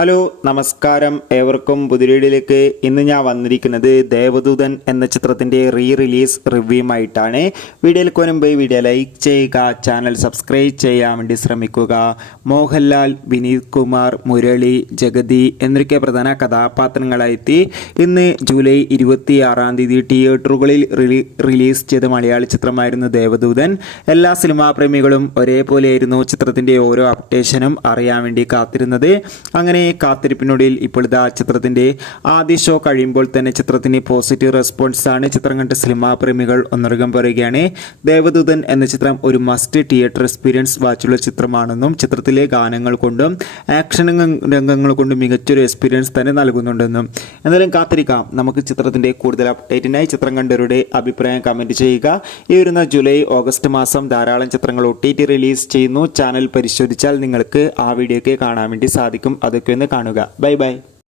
Hello നമസ്കാരം, ഏവർക്കും പുതിയൊരിയിലേക്ക്. ഇന്ന് ഞാൻ വന്നിരിക്കുന്നത് ദേവദൂതൻ എന്ന ചിത്രത്തിൻ്റെ റിലീസ് റിവ്യൂമായിട്ടാണ്. വീഡിയോയിലേക്ക് മുൻപ് വീഡിയോ ലൈക്ക് ചെയ്യുക, ചാനൽ സബ്സ്ക്രൈബ് ചെയ്യാൻ വേണ്ടി ശ്രമിക്കുക. മോഹൻലാൽ, വിനീത് കുമാർ, മുരളി, ജഗതി എന്നൊക്കെ പ്രധാന കഥാപാത്രങ്ങളായെത്തി ഇന്ന് ജൂലൈ 26 തിയേറ്ററുകളിൽ റിലീസ് ചെയ്ത മലയാള ചിത്രമായിരുന്നു ദേവദൂതൻ. എല്ലാ സിനിമാ പ്രേമികളും ഒരേപോലെയായിരുന്നു ചിത്രത്തിൻ്റെ ഓരോ അപ്ഡേഷനും അറിയാൻ വേണ്ടി കാത്തിരുന്നത്. അങ്ങനെ കാത്തിരിപ്പിനൊടുവിൽ ഇപ്പോൾ ഇതാ ചിത്രത്തിൻ്റെ ആദ്യ ഷോ കഴിയുമ്പോൾ തന്നെ ചിത്രത്തിന് പോസിറ്റീവ് റെസ്പോൺസ് ആണ് ചിത്രം കണ്ട സിനിമാ പ്രേമികൾ ഒന്നടങ്കം പറയുകയാണ്. ദേവദൂതൻ എന്ന ചിത്രം ഒരു മസ്റ്റ് തിയേറ്റർ എക്സ്പീരിയൻസ് വാച്ചുള്ള ചിത്രമാണെന്നും ചിത്രത്തിലെ ഗാനങ്ങൾ കൊണ്ടും ആക്ഷൻ രംഗങ്ങൾ കൊണ്ടും മികച്ചൊരു എക്സ്പീരിയൻസ് തന്നെ നൽകുന്നുണ്ടെന്നും. എന്തായാലും കാത്തിരിക്കാം. നമുക്ക് ചിത്രത്തിൻ്റെ കൂടുതൽ അപ്ഡേറ്റിനായി ചിത്രം കണ്ടവരുടെ അഭിപ്രായം കമൻറ്റ് ചെയ്യുക. ഈ വരുന്ന ജൂലൈ ഓഗസ്റ്റ് മാസം ധാരാളം ചിത്രങ്ങൾ OTT റിലീസ് ചെയ്യുന്നു. ചാനൽ പരിശോധിച്ചാൽ നിങ്ങൾക്ക് ആ വീഡിയോ ഒക്കെ കാണാൻ വേണ്ടി സാധിക്കും. അതൊക്കെ ഒന്ന് കാണുക. Bye bye.